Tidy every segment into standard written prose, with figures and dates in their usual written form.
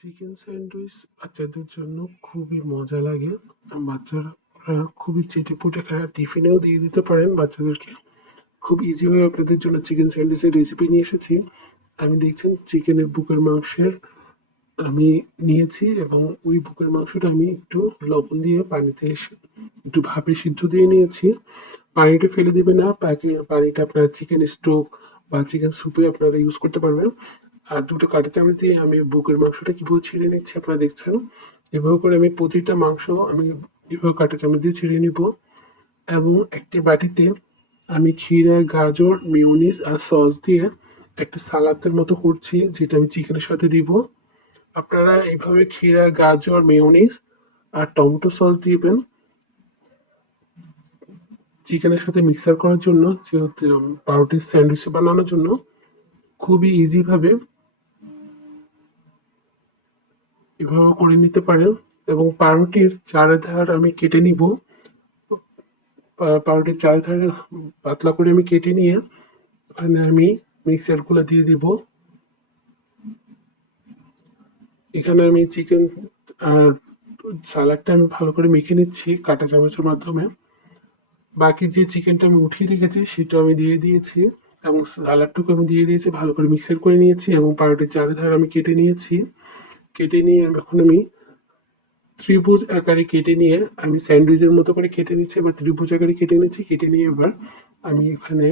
Chicken sandwich বাচ্চাদের জন্য খুবই মজা লাগে। বাচ্চারা খুবই চেটেপুটে খায়, টিফিনেও দিয়ে দিতে পারেন বাচ্চাদেরকে। খুব ইজিভাবে আপনাদের জন্য চিকেন স্যান্ডউইচের রেসিপি নিয়ে এসেছি। আমি দেখছেন চিকেনের বুকের মাংসের আমি নিয়েছি এবং ওই বুকের মাংসটা আমি একটু লবণ দিয়ে পানিতে একটু ভাপে সিদ্ধ দিয়ে নিয়েছি। পানিটা ফেলে দিবেন না, পানিটা আপনারা চিকেন স্টোক বা চিকেন স্যুপে আপনারা ইউজ করতে পারবেন। আর দুটো কাঁটা চামচ দিয়ে আমি বুকের মাংসটা কীভাবে ছিঁড়ে নিচ্ছি আপনারা দেখছেন। এভাবে করে আমি প্রতিটা মাংস আমি এভাবে কাঁটা চামচ দিয়ে ছিঁড়ে নিব এবং একটি বাটিতে আমি ক্ষীরা, গাজর, মিউনিস আর সস দিয়ে একটা সালাদের মতো করছি, যেটা আমি চিকেনের সাথে দিব। আপনারা এইভাবে ক্ষীরা, গাজর, মেয়োনিজ আর টমেটো সস দিবেন চিকেনের সাথে মিক্সার করার জন্য, যেহেতু পাউরুটির স্যান্ডউইচ বানানোর জন্য খুবই ইজিভাবে এভাবে করে নিতে পারেন। এবং পাউরুটির চারিধার আমি কেটে নিব। পাউরুটির চারিধারে পাতলা করে আমি কেটে নিয়ে ওখানে আমি মিক্সারগুলো দিয়ে দিব। এখানে আমি চিকেন আর সালাডটা আমি ভালো করে মেখে নিচ্ছি কাঁটা চামচের মাধ্যমে। বাকি যে চিকেনটা আমি উঠিয়ে রেখেছি সেটা আমি দিয়ে দিয়েছি এবং সালাডটুকু আমি দিয়ে দিয়েছি, ভালো করে মিক্সার করে নিয়েছি এবং পাউরুটির চারিধার আমি কেটে নিয়েছি। কেটে নিয়ে এখন আমি ত্রিভুজ আকারে কেটে নিয়ে আমি স্যান্ডউইচের মতো করে কেটে নিচ্ছি, এবার ত্রিভুজ আকারে কেটে নিচ্ছি। কেটে নিয়ে এবার আমি এখানে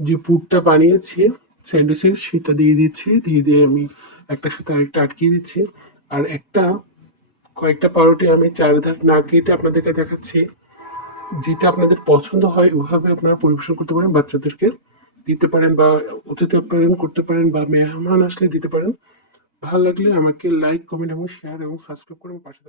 যে পুরটা বানিয়েছি স্যান্ডউইচের সেটা দিয়ে দিচ্ছি, দিয়ে দিয়ে আমি একটার সাথে আরেকটা আটকিয়ে দিচ্ছি। আর কয়েকটা পাউরুটি আমি চারিধার না কেটে আপনাদেরকে দেখাচ্ছি। যেটা আপনাদের পছন্দ হয় ওইভাবে আপনারা পরিবেশন করতে পারেন, বাচ্চাদেরকে দিতে পারেন বা অতিথি আপ্যায়ন করতে পারেন বা মেহমান আসলে দিতে পারেন। ভালো লাগলে আমাকে লাইক, কমেন্ট এবং শেয়ার এবং সাবস্ক্রাইব করে আমার পাশে থাকবেন।